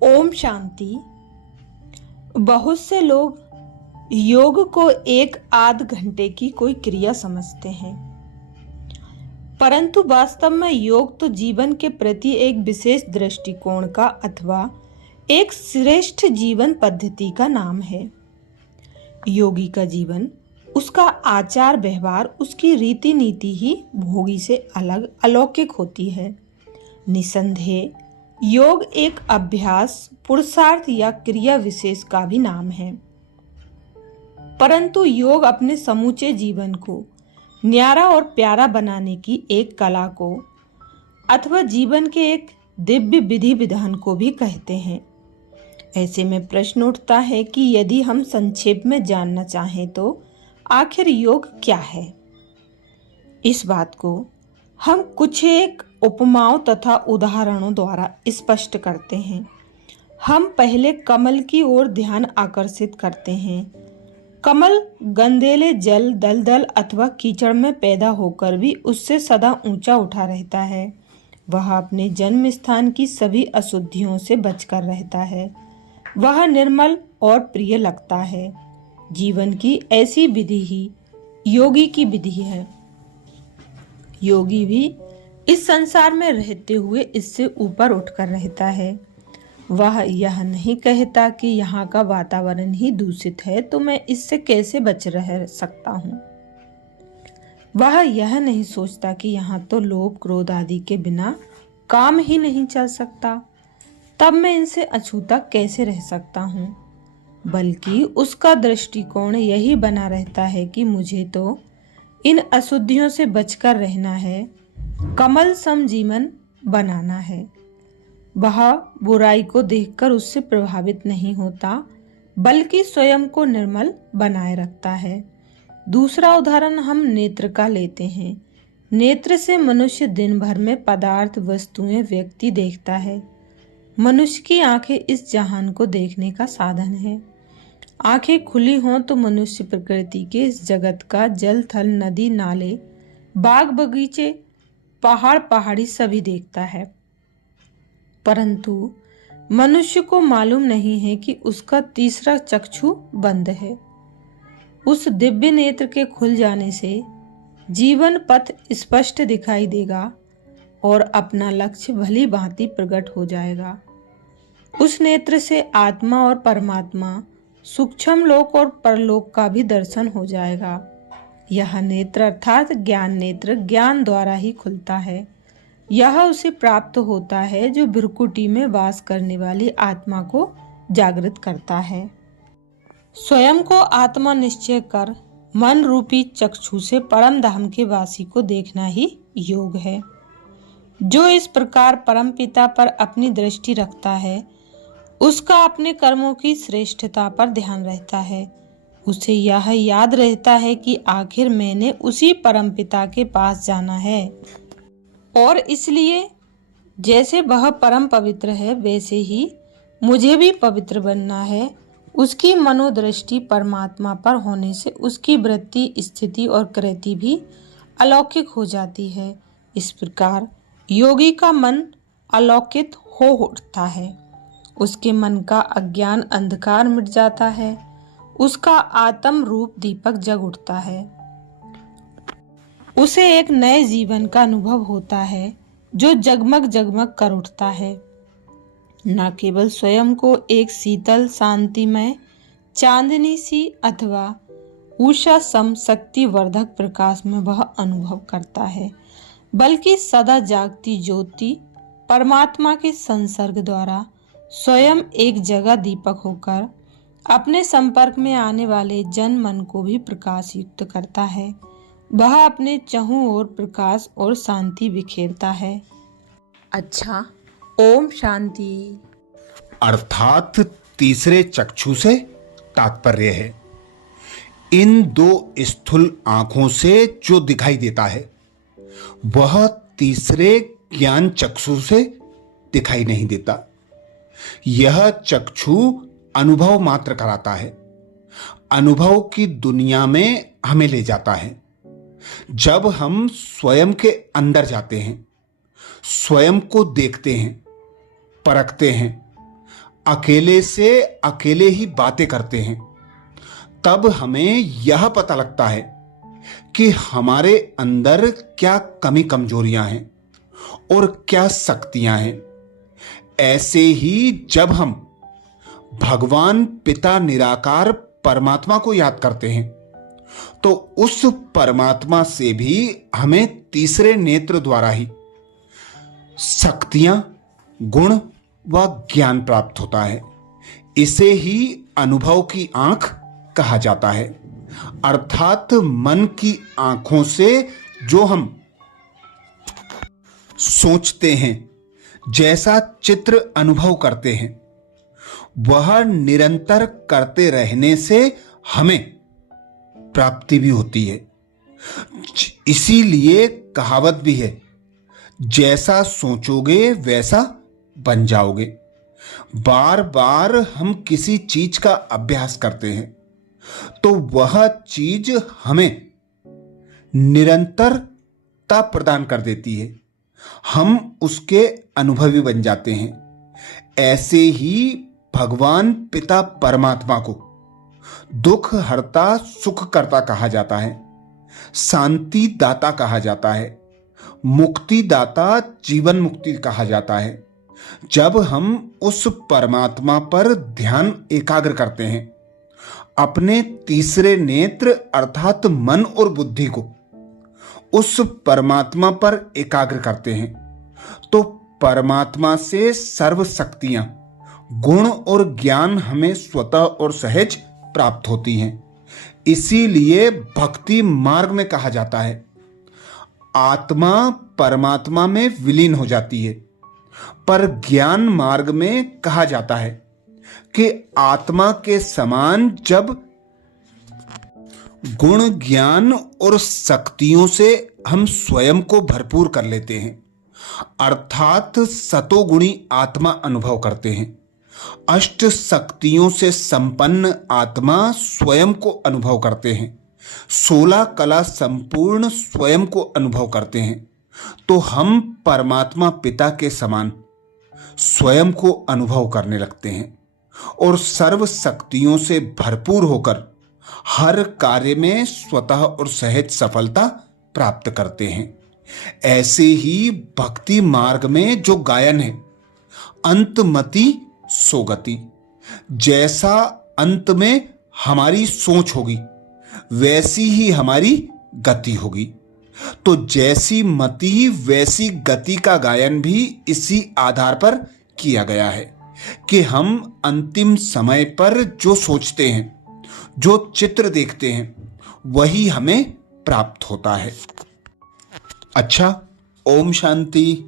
ओम शांति। बहुत से लोग योग को एक आध घंटे की कोई क्रिया समझते हैं, परंतु वास्तव में योग तो जीवन के प्रति एक विशेष दृष्टिकोण का अथवा एक श्रेष्ठ जीवन पद्धति का नाम है। योगी का जीवन, उसका आचार व्यवहार, उसकी रीति नीति ही भोगी से अलग अलौकिक होती है। निसंदेह योग एक अभ्यास, पुरुषार्थ या क्रिया विशेष का भी नाम है, परंतु योग अपने समूचे जीवन को न्यारा और प्यारा बनाने की एक कला को अथवा जीवन के एक दिव्य विधि विधान को भी कहते हैं। ऐसे में प्रश्न उठता है कि यदि हम संक्षेप में जानना चाहें तो आखिर योग क्या है। इस बात को हम कुछ एक उपमाओं तथा उदाहरणों द्वारा स्पष्ट करते हैं। हम पहले कमल की ओर ध्यान आकर्षित करते हैं। कमल गंदेले जल, दलदल अथवा कीचड़ में पैदा होकर भी उससे सदा ऊंचा उठा रहता है। वह अपने जन्म स्थान की सभी अशुद्धियों से बचकर रहता है। वह निर्मल और प्रिय लगता है। जीवन की ऐसी विधि ही योगी की विधि है। योगी भी इस संसार में रहते हुए इससे ऊपर उठकर रहता है। वह यह नहीं कहता कि यहाँ का वातावरण ही दूषित है तो मैं इससे कैसे बच रह सकता हूँ। वह यह नहीं सोचता कि यहाँ तो लोभ क्रोध आदि के बिना काम ही नहीं चल सकता, तब मैं इनसे अछूता कैसे रह सकता हूँ। बल्कि उसका दृष्टिकोण यही बना रहता है कि मुझे तो इन अशुद्धियों से बचकर रहना है, कमल सम जीवन बनाना है। वह बुराई को देखकर उससे प्रभावित नहीं होता, बल्कि स्वयं को निर्मल बनाए रखता है। दूसरा उदाहरण हम नेत्र का लेते हैं। नेत्र से मनुष्य दिन भर में पदार्थ, वस्तुएं, व्यक्ति देखता है। मनुष्य की आंखें इस जहान को देखने का साधन है। आंखें खुली हों तो मनुष्य प्रकृति के इस जगत का जल, थल, नदी, नाले, बाग बगीचे, पहाड़ पहाड़ी सभी देखता है। परंतु मनुष्य को मालूम नहीं है कि उसका तीसरा चक्षु बंद है। उस दिव्य नेत्र के खुल जाने से जीवन पथ स्पष्ट दिखाई देगा और अपना लक्ष्य भली भांति प्रकट हो जाएगा। उस नेत्र से आत्मा और परमात्मा, सूक्ष्म लोक और परलोक का भी दर्शन हो जाएगा। यह नेत्र अर्थात ज्ञान नेत्र ज्ञान द्वारा ही खुलता है। यह उसे प्राप्त होता है जो भ्रुकुटी में वास करने वाली आत्मा को जागृत करता है। स्वयं को आत्मा निश्चय कर मन रूपी चक्षु से परम धाम के वासी को देखना ही योग है। जो इस प्रकार परम पिता पर अपनी दृष्टि रखता है, उसका अपने कर्मों की श्रेष्ठता पर ध्यान रहता है। उसे यह याद रहता है कि आखिर मैंने उसी परम पिता के पास जाना है और इसलिए जैसे वह परम पवित्र है वैसे ही मुझे भी पवित्र बनना है। उसकी मनोदृष्टि परमात्मा पर होने से उसकी वृत्ति, स्थिति और कृति भी अलौकिक हो जाती है। इस प्रकार योगी का मन अलौकिक हो उठता है। उसके मन का अज्ञान अंधकार मिट जाता है। उसका आत्म रूप दीपक जग उठता है। उसे एक नए जीवन का अनुभव होता है जो जगमग जगमग कर उठता है। न केवल स्वयं को एक शीतल शांतिमय चांदनी सी अथवा उषा सम शक्तिवर्धक प्रकाश में वह अनुभव करता है, बल्कि सदा जागती ज्योति परमात्मा के संसर्ग द्वारा स्वयं एक जगह दीपक होकर अपने संपर्क में आने वाले जन मन को भी प्रकाश युक्त करता है। वह अपने चहुं ओर प्रकाश और शांति बिखेरता है। अच्छा, ओम शांति। अर्थात तीसरे चक्षु से तात्पर्य है इन दो स्थूल आंखों से जो दिखाई देता है वह तीसरे ज्ञान चक्षु से दिखाई नहीं देता। यह चक्षु अनुभव मात्र कराता है, अनुभव की दुनिया में हमें ले जाता है। जब हम स्वयं के अंदर जाते हैं, स्वयं को देखते हैं, परखते हैं, अकेले से अकेले ही बातें करते हैं, तब हमें यह पता लगता है कि हमारे अंदर क्या कमी कमजोरियां हैं और क्या शक्तियां हैं। ऐसे ही जब हम भगवान पिता निराकार परमात्मा को याद करते हैं तो उस परमात्मा से भी हमें तीसरे नेत्र द्वारा ही शक्तियां, गुण व ज्ञान प्राप्त होता है। इसे ही अनुभव की आंख कहा जाता है, अर्थात मन की आंखों से जो हम सोचते हैं, जैसा चित्र अनुभव करते हैं, वह निरंतर करते रहने से हमें प्राप्ति भी होती है। इसीलिए कहावत भी है, जैसा सोचोगे वैसा बन जाओगे। बार बार हम किसी चीज का अभ्यास करते हैं तो वह चीज हमें निरंतरता प्रदान कर देती है, हम उसके अनुभवी बन जाते हैं। ऐसे ही भगवान पिता परमात्मा को दुख हरता सुख करता कहा जाता है, शांति दाता कहा जाता है, मुक्ति दाता जीवन मुक्ति कहा जाता है। जब हम उस परमात्मा पर ध्यान एकाग्र करते हैं, अपने तीसरे नेत्र अर्थात मन और बुद्धि को उस परमात्मा पर एकाग्र करते हैं, तो परमात्मा से सर्व शक्तियां, गुण और ज्ञान हमें स्वतः और सहज प्राप्त होती हैं। इसीलिए भक्ति मार्ग में कहा जाता है, आत्मा परमात्मा में विलीन हो जाती है, पर ज्ञान मार्ग में कहा जाता है कि आत्मा के समान जब गुण ज्ञान और शक्तियों से हम स्वयं को भरपूर कर लेते हैं, अर्थात सतोगुणी आत्मा अनुभव करते हैं, अष्ट शक्तियों से संपन्न आत्मा स्वयं को अनुभव करते हैं, 16 कला संपूर्ण स्वयं को अनुभव करते हैं, तो हम परमात्मा पिता के समान स्वयं को अनुभव करने लगते हैं और सर्व शक्तियों से भरपूर होकर हर कार्य में स्वतः और सहज सफलता प्राप्त करते हैं। ऐसे ही भक्ति मार्ग में जो गायन है, अंतमति सोगति, जैसा अंत में हमारी सोच होगी वैसी ही हमारी गति होगी। तो जैसी मति वैसी गति का गायन भी इसी आधार पर किया गया है कि हम अंतिम समय पर जो सोचते हैं, जो चित्र देखते हैं, वही हमें प्राप्त होता है। अच्छा, ओम शांति।